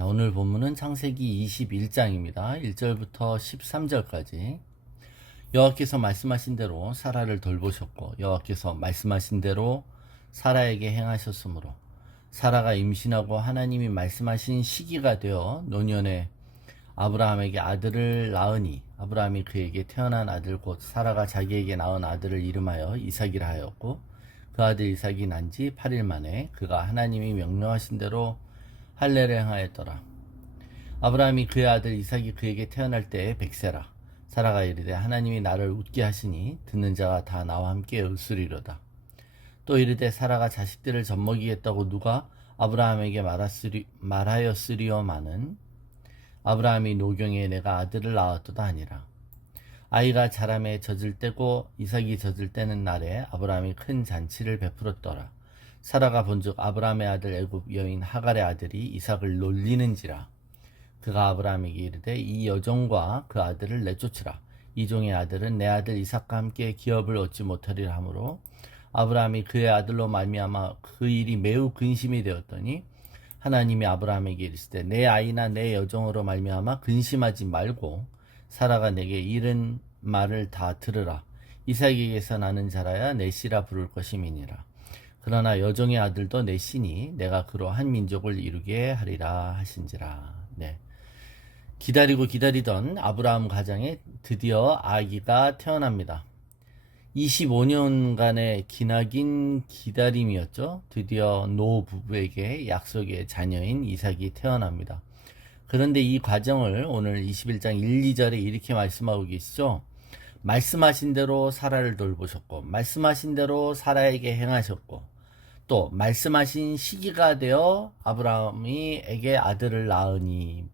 자, 오늘 본문은 창세기 21장입니다. 1절부터 13절까지. 여호와께서 말씀하신 대로 사라를 돌보셨고 여호와께서 말씀하신 대로 사라에게 행하셨으므로 사라가 임신하고 하나님이 말씀하신 시기가 되어 노년에 아브라함에게 아들을 낳으니 아브라함이 그에게 태어난 아들 곧 사라가 자기에게 낳은 아들을 이름하여 이삭이라 하였고 그 아들 이삭이 난 지 8일 만에 그가 하나님이 명령하신 대로 할례를 행하였더라. 아브라함이 그의 아들 이삭이 그에게 태어날 때에 100세라. 사라가 이르되 하나님이 나를 웃게 하시니 듣는 자가 다 나와 함께 웃으리로다. 또 이르되 사라가 자식들을 젖먹이겠다고 누가 아브라함에게 말하였으리오마는 아브라함이 노경에 내가 아들을 낳았도다 하니라. 아이가 자라매 젖을 때고 이삭이 젖을 때는 날에 아브라함이 큰 잔치를 베풀었더라. 사라가 본즉 아브라함의 아들 애굽 여인 하갈의 아들이 이삭을 놀리는지라. 그가 아브라함에게 이르되 이 여종과 그 아들을 내쫓으라. 이 종의 아들은 내 아들 이삭과 함께 기업을 얻지 못하리라 하므로 아브라함이 그의 아들로 말미암아 그 일이 매우 근심이 되었더니 하나님이 아브라함에게 이르시되 내 아이나 내 여종으로 말미암아 근심하지 말고 사라가 내게 이른 말을 다 들으라. 이삭에게서 나는 자라야 내 씨라 부를 것임이니라. 그러나 여종의 아들도 내 씨니 내가 그로 한 민족을 이루게 하리라 하신지라. 네. 기다리고 기다리던 아브라함 가정에 드디어 아기가 태어납니다. 25년간의 기나긴 기다림이었죠. 드디어 노 부부에게 약속의 자녀인 이삭이 태어납니다. 그런데 이 과정을 오늘 21장 1, 2절에 이렇게 말씀하고 계시죠. 말씀하신 대로 사라를 돌보셨고 말씀하신 대로 사라에게 행하셨고 또 말씀하신 시기가 되어 아브라함에게 아들을 낳으니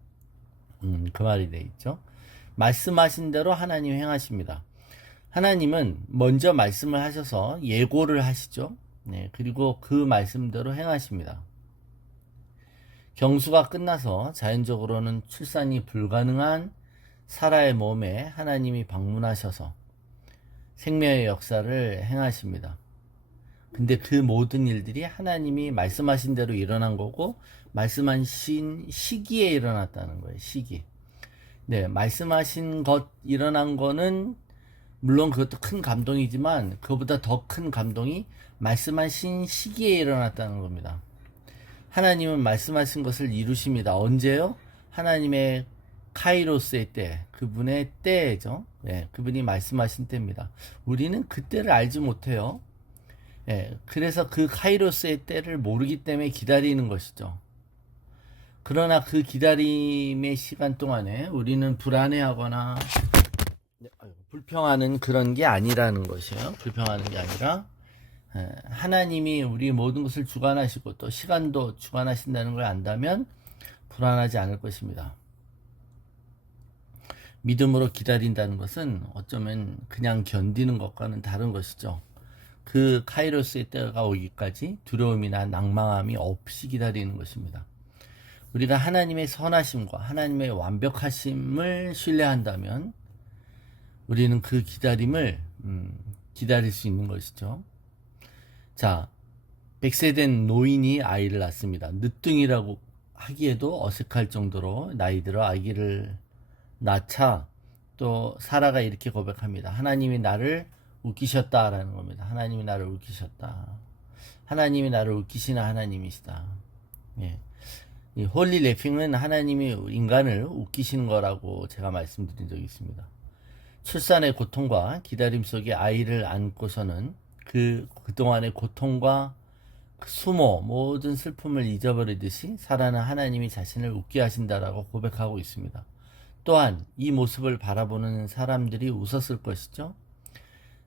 그 말이 돼 있죠. 말씀하신 대로 하나님 행하십니다. 하나님은 먼저 말씀을 하셔서 예고를 하시죠. 네, 그리고 그 말씀대로 행하십니다. 경수가 끝나서 자연적으로는 출산이 불가능한 사라의 몸에 하나님이 방문하셔서 생명의 역사를 행하십니다. 근데 그 모든 일들이 하나님이 말씀하신 대로 일어난 거고 말씀하신 시기에 일어났다는 거예요. 시기. 네, 말씀하신 것 일어난 거는 물론 그것도 큰 감동이지만 그것보다 더 큰 감동이 말씀하신 시기에 일어났다는 겁니다. 하나님은 말씀하신 것을 이루십니다. 언제요? 하나님의 카이로스의 때, 그분의 때죠. 네, 그분이 말씀하신 때입니다. 우리는 그 때를 알지 못해요. 네, 그래서 그 카이로스의 때를 모르기 때문에 기다리는 것이죠. 그러나 그 기다림의 시간 동안에 우리는 불안해하거나 불평하는 그런 게 아니라는 것이에요. 불평하는 게 아니라 하나님이 우리 모든 것을 주관하시고 또 시간도 주관하신다는 걸 안다면 불안하지 않을 것입니다. 믿음으로 기다린다는 것은 어쩌면 그냥 견디는 것과는 다른 것이죠. 그 카이로스의 때가 오기까지 두려움이나 낭망함이 없이 기다리는 것입니다. 우리가 하나님의 선하심과 하나님의 완벽하심을 신뢰한다면 우리는 그 기다림을 기다릴 수 있는 것이죠. 자, 100세 된 노인이 아이를 낳습니다. 늦둥이라고 하기에도 어색할 정도로 나이 들어 아기를 낳자 또 사라가 이렇게 고백합니다. 하나님이 나를 웃기셨다라는 겁니다. 하나님이 나를 웃기셨다. 하나님이 나를 웃기시는 하나님이시다. 예. 이 홀리 래핑은 하나님이 인간을 웃기시는 거라고 제가 말씀드린 적이 있습니다. 출산의 고통과 기다림 속에 아이를 안고서는 그동안의 고통과 수모 모든 슬픔을 잊어버리듯이 사라는 하나님이 자신을 웃게 하신다라고 고백하고 있습니다. 또한 이 모습을 바라보는 사람들이 웃었을 것이죠.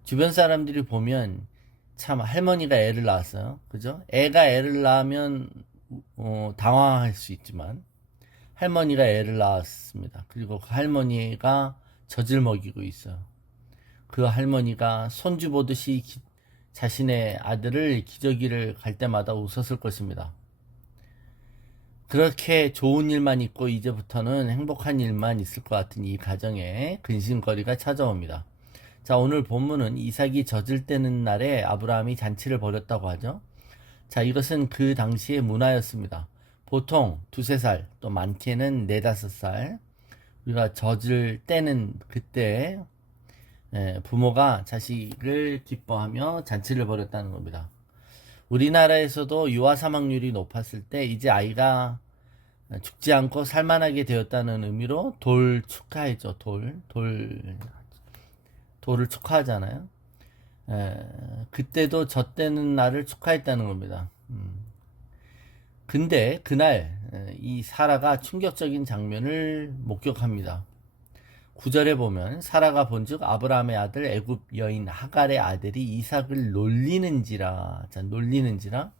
주변 사람들이 보면 참 할머니가 애를 낳았어요. 그죠? 애가 애를 낳으면 당황할 수 있지만 할머니가 애를 낳았습니다. 그리고 그 할머니가 젖을 먹이고 있어요. 그 할머니가 손주 보듯이 자신의 아들을 기저귀를 갈 때마다 웃었을 것입니다. 그렇게 좋은 일만 있고 이제부터는 행복한 일만 있을 것 같은 이 가정에 근심거리가 찾아옵니다. 자, 오늘 본문은 이삭이 젖을 때는 날에 아브라함이 잔치를 벌였다고 하죠. 자, 이것은 그 당시의 문화였습니다. 보통 두세 살, 또 많게는 네다섯 살, 우리가 젖을 떼는 그때 부모가 자식을 기뻐하며 잔치를 벌였다는 겁니다. 우리나라에서도 유아 사망률이 높았을 때 이제 아이가 죽지 않고 살만하게 되었다는 의미로 돌 축하해죠. 돌을 축하하잖아요. 그때도 젖대는 날을 축하했다는 겁니다. 근데 그날 이 사라가 충격적인 장면을 목격합니다. 9절에 보면 사라가 본즉 아브라함의 아들 애굽 여인 하갈의 아들이 이삭을 놀리는지라. 자, 놀리는지라.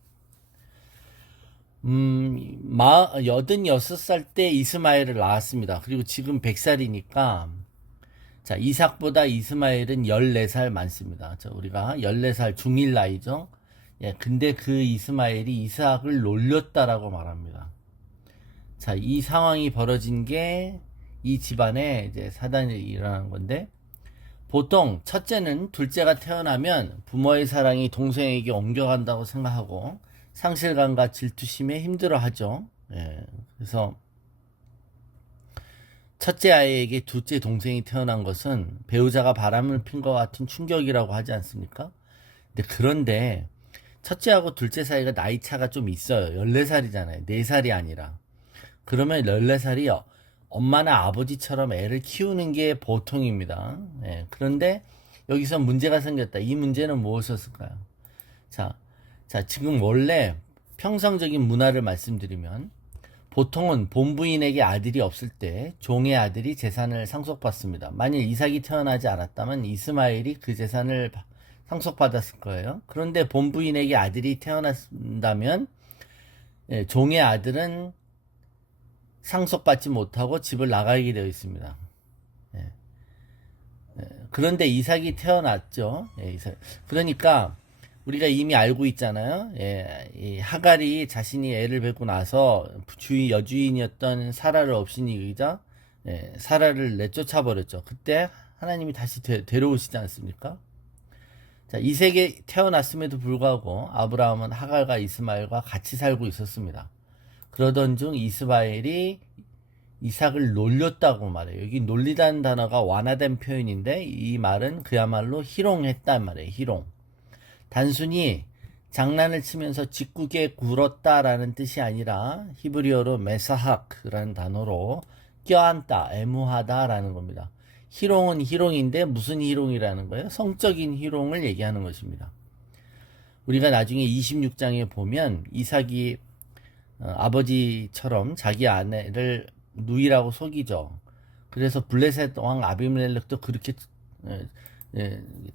86살 때 이스마엘을 낳았습니다. 그리고 지금 100살이니까 자, 이삭보다 이스마엘은 14살 많습니다. 자, 우리가 14살 중일 나이죠. 예, 근데 그 이스마엘이 이삭을 놀렸다라고 말합니다. 자, 이 상황이 벌어진 게 이 집안에 이제 사단이 일어난 건데, 보통 첫째는 둘째가 태어나면 부모의 사랑이 동생에게 옮겨간다고 생각하고 상실감과 질투심에 힘들어하죠. 예, 그래서 첫째 아이에게 둘째 동생이 태어난 것은 배우자가 바람을 핀 것 같은 충격이라고 하지 않습니까? 그런데 첫째하고 둘째 사이가 나이 차가 좀 있어요. 14살이잖아요. 4살이 아니라. 그러면 14살이 엄마나 아버지처럼 애를 키우는 게 보통입니다. 예, 그런데 여기서 문제가 생겼다. 이 문제는 무엇이었을까요? 자, 지금 원래 평상적인 문화를 말씀드리면 보통은 본부인에게 아들이 없을 때 종의 아들이 재산을 상속받습니다. 만일 이삭이 태어나지 않았다면 이스마엘이 그 재산을 상속받았을 거예요. 그런데 본부인에게 아들이 태어난다면 종의 아들은 상속받지 못하고 집을 나가게 되어 있습니다. 그런데 이삭이 태어났죠. 그러니까 우리가 이미 알고 있잖아요. 이 하갈이 자신이 애를 뵙고 나서 여주인이었던 사라를 업신이자 사라를 내쫓아 버렸죠. 그때 하나님이 다시 데려오시지 않습니까? 자, 이삭이 태어났음에도 불구하고 아브라함은 하갈과 이스마엘과 같이 살고 있었습니다. 그러던 중 이스마엘이 이삭을 놀렸다고 말해요. 여기 놀리다는 단어가 완화된 표현인데 이 말은 그야말로 희롱했단 말이에요. 희롱. 단순히 장난을 치면서 짓궂게 굴었다라는 뜻이 아니라 히브리어로 메사학라는 단어로 껴안다, 애무하다라는 겁니다. 희롱은 희롱인데 무슨 희롱이라는 거예요? 성적인 희롱을 얘기하는 것입니다. 우리가 나중에 26장에 보면 이삭이 아버지처럼 자기 아내를 누이라고 속이죠. 그래서 블레셋 왕 아비멜렉도 그렇게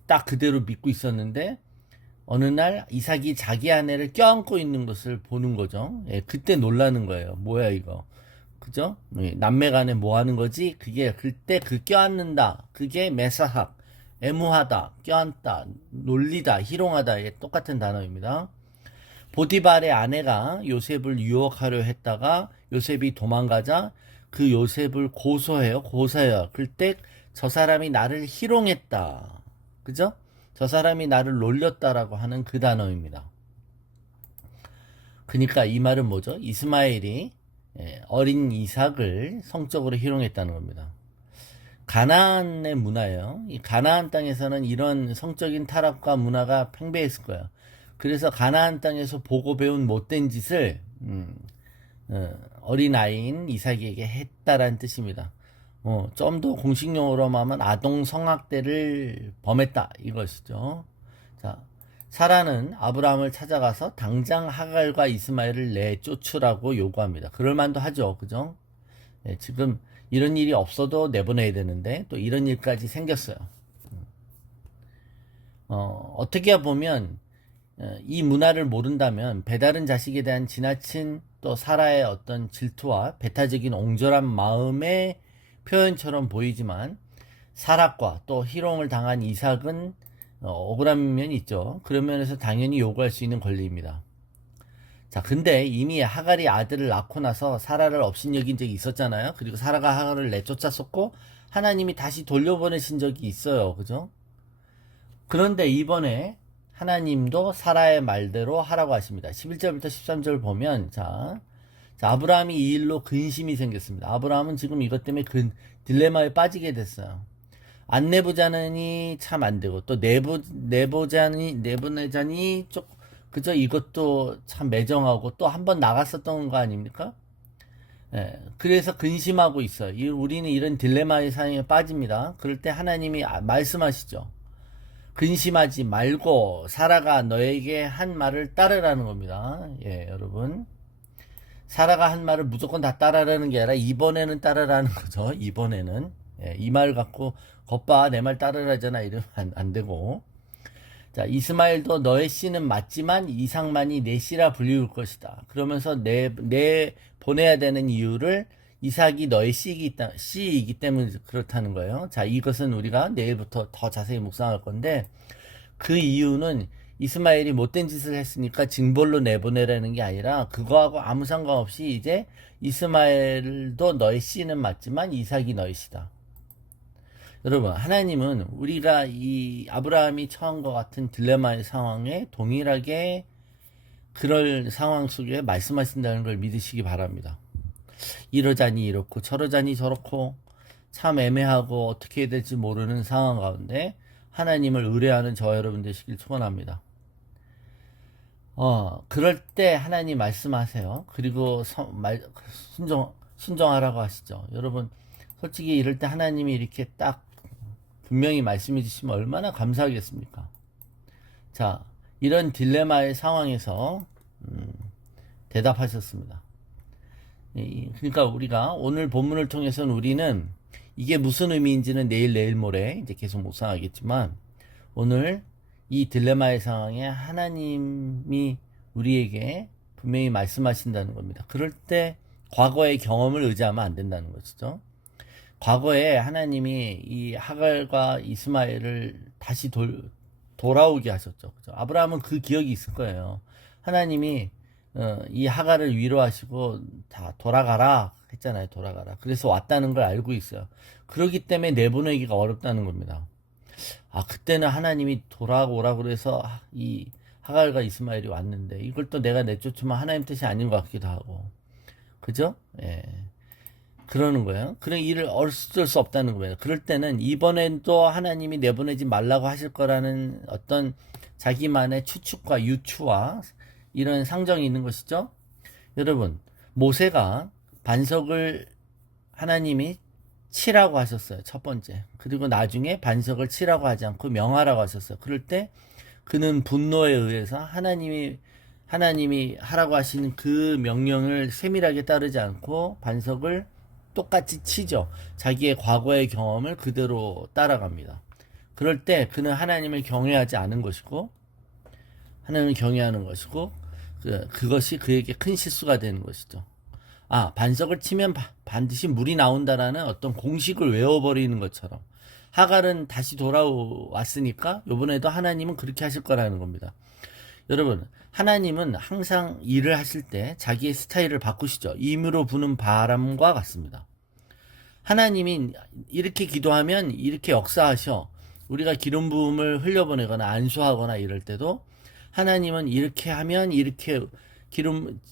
딱 그대로 믿고 있었는데 어느 날 이삭이 자기 아내를 껴안고 있는 것을 보는 거죠. 그때 놀라는 거예요. 뭐야 이거. 그죠? 남매간에 뭐 하는 거지? 그게 그때 그 껴안는다. 그게 메사학, 애무하다, 껴안다, 놀리다, 희롱하다. 똑같은 단어입니다. 보디발의 아내가 요셉을 유혹하려 했다가 요셉이 도망가자 그 요셉을 고소해요. 그때 저 사람이 나를 희롱했다. 그죠? 저 사람이 나를 놀렸다라고 하는 그 단어입니다. 그러니까 이 말은 뭐죠? 이스마엘이 어린 이삭을 성적으로 희롱했다는 겁니다. 가나안의 문화예요. 이 가나안 땅에서는 이런 성적인 타락과 문화가 팽배했을 거예요. 그래서 가나안 땅에서 보고 배운 못된 짓을 어린아이인 이삭에게 했다라는 뜻입니다. 좀 더 공식 용어로 하면 아동 성학대를 범했다 이것이죠. 자, 사라는 아브라함을 찾아가서 당장 하갈과 이스마엘을 내쫓으라고 요구합니다. 그럴 만도 하죠. 그죠? 지금 이런 일이 없어도 내보내야 되는데 또 이런 일까지 생겼어요. 어떻게 보면 이 문화를 모른다면 배다른 자식에 대한 지나친 또 사라의 어떤 질투와 배타적인 옹졸한 마음의 표현처럼 보이지만 사락과 또 희롱을 당한 이삭은 억울한 면이 있죠. 그런 면에서 당연히 요구할 수 있는 권리입니다. 자, 근데 이미 하갈이 아들을 낳고 나서 사라를 업신여긴 적이 있었잖아요. 그리고 사라가 하갈을 내쫓았었고 하나님이 다시 돌려보내신 적이 있어요. 그죠? 그런데 이번에 하나님도 사라의 말대로 하라고 하십니다. 11절부터 13절 보면 자, 자, 아브라함이 이 일로 근심이 생겼습니다. 아브라함은 지금 이것 때문에 딜레마에 빠지게 됐어요. 안 내보자니 참 안 되고, 또 내보내자니 그저 이것도 참 매정하고, 또 한 번 나갔었던 거 아닙니까? 예, 그래서 근심하고 있어요. 우리는 이런 딜레마의 상황에 빠집니다. 그럴 때 하나님이 말씀하시죠. 근심하지 말고 사라가 너에게 한 말을 따르라는 겁니다. 예, 여러분. 사라가 한 말을 무조건 다 따르라는 게 아니라 이번에는 따르라는 거죠. 이번에는. 예, 이 말 갖고 겉봐 내 말 따르라잖아 이러면 안 되고. 자, 이스마엘도 너의 씨는 맞지만 이삭만이 내 씨라 불리울 것이다. 그러면서 내 보내야 되는 이유를 이삭이 너의 씨이기 때문에 그렇다는 거예요. 자, 이것은 우리가 내일부터 더 자세히 묵상할 건데, 그 이유는 이스마엘이 못된 짓을 했으니까 징벌로 내보내라는 게 아니라 그거하고 아무 상관없이 이제 이스마엘도 너의 씨는 맞지만 이삭이 너의 씨다. 여러분, 하나님은 우리가 이 아브라함이 처한 것 같은 딜레마의 상황에 동일하게 그럴 상황 속에 말씀하신다는 걸 믿으시기 바랍니다. 이러자니 이렇고 저러자니 저렇고 참 애매하고 어떻게 해야 될지 모르는 상황 가운데 하나님을 의뢰하는 저와 여러분 되시길 축원합니다. 그럴 때 하나님 말씀하세요. 그리고 순종하라고 하시죠. 여러분, 솔직히 이럴 때 하나님이 이렇게 딱 분명히 말씀해 주시면 얼마나 감사하겠습니까? 자, 이런 딜레마의 상황에서 대답하셨습니다. 그러니까 우리가 오늘 본문을 통해서는 우리는 이게 무슨 의미인지는 내일 모레 이제 계속 묵상하겠지만, 오늘 이 딜레마의 상황에 하나님이 우리에게 분명히 말씀하신다는 겁니다. 그럴 때 과거의 경험을 의지하면 안 된다는 것이죠. 과거에 하나님이 이 하갈과 이스마엘을 다시 돌아오게 하셨죠. 그죠? 아브라함은 그 기억이 있을 거예요. 하나님이 이 하갈을 위로하시고 다 돌아가라 했잖아요. 돌아가라. 그래서 왔다는 걸 알고 있어요. 그렇기 때문에 내보내기가 어렵다는 겁니다. 그때는 하나님이 돌아오라 그래서 이 하갈과 이스마엘이 왔는데 이걸 또 내가 내쫓으면 하나님 뜻이 아닌 것 같기도 하고, 그죠? 예. 그러는 거예요. 그런 일을 어쩔 수 없다는 거예요. 그럴 때는 이번에도 하나님이 내보내지 말라고 하실 거라는 어떤 자기만의 추측과 유추와 이런 상정이 있는 것이죠. 여러분, 모세가 반석을 하나님이 치라고 하셨어요. 첫 번째. 그리고 나중에 반석을 치라고 하지 않고 명하라고 하셨어요. 그럴 때 그는 분노에 의해서 하나님이 하라고 하시는 그 명령을 세밀하게 따르지 않고 반석을 똑같이 치죠. 자기의 과거의 경험을 그대로 따라갑니다. 그럴 때 그는 하나님을 경외하지 않은 것이고, 하나님을 경외하는 것이고, 그것이 그에게 큰 실수가 되는 것이죠. 반석을 치면 반드시 물이 나온다라는 어떤 공식을 외워버리는 것처럼, 하갈은 다시 돌아왔으니까 이번에도 하나님은 그렇게 하실 거라는 겁니다. 여러분, 하나님은 항상 일을 하실 때 자기의 스타일을 바꾸시죠. 임으로 부는 바람과 같습니다. 하나님이 이렇게 기도하면 이렇게 역사하셔. 우리가 기름 부음을 흘려보내거나 안수하거나 이럴 때도 하나님은 이렇게 하면 이렇게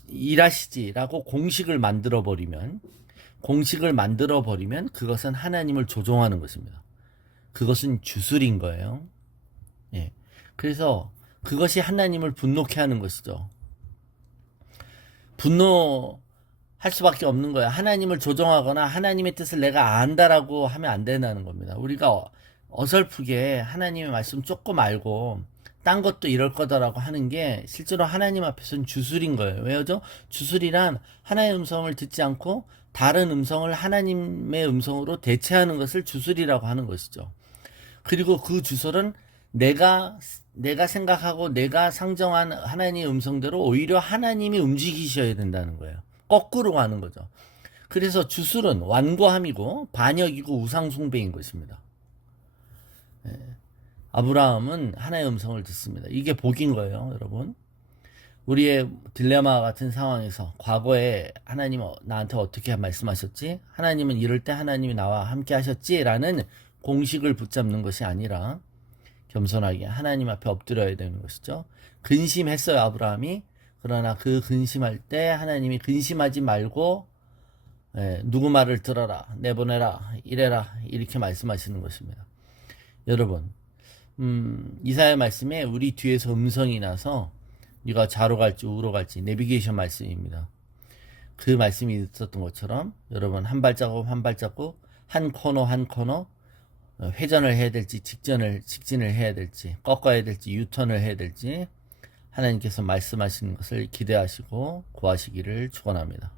일하시지라고 공식을 만들어 버리면 그것은 하나님을 조종하는 것입니다. 그것은 주술인 거예요. 예. 그래서 그것이 하나님을 분노케 하는 것이죠. 분노할 수밖에 없는 거예요. 하나님을 조종하거나 하나님의 뜻을 내가 안다라고 하면 안 된다는 겁니다. 우리가 어설프게 하나님의 말씀 조금 알고 딴 것도 이럴 거다라고 하는 게 실제로 하나님 앞에서는 주술인 거예요. 왜죠? 주술이란 하나님의 음성을 듣지 않고 다른 음성을 하나님의 음성으로 대체하는 것을 주술이라고 하는 것이죠. 그리고 그 주술은 내가 생각하고 내가 상정한 하나님의 음성대로 오히려 하나님이 움직이셔야 된다는 거예요. 거꾸로 가는 거죠. 그래서 주술은 완고함이고 반역이고 우상숭배인 것입니다. 아브라함은 하나님의 음성을 듣습니다. 이게 복인 거예요, 여러분. 우리의 딜레마 같은 상황에서 과거에 하나님 나한테 어떻게 말씀하셨지? 하나님은 이럴 때 하나님이 나와 함께 하셨지? 라는 공식을 붙잡는 것이 아니라 겸손하게 하나님 앞에 엎드려야 되는 것이죠. 근심했어요, 아브라함이. 그러나 그 근심할 때 하나님이 근심하지 말고 누구 말을 들어라, 내보내라, 이래라 이렇게 말씀하시는 것입니다. 여러분, 이사야 말씀에 우리 뒤에서 음성이 나서 네가 좌로 갈지 우로 갈지 내비게이션 말씀입니다. 그 말씀이 있었던 것처럼 여러분 한 발자국 한 코너 한 코너 회전을 해야 될지 직진을 해야 될지 꺾어야 될지 유턴을 해야 될지 하나님께서 말씀하시는 것을 기대하시고 구하시기를 축원합니다.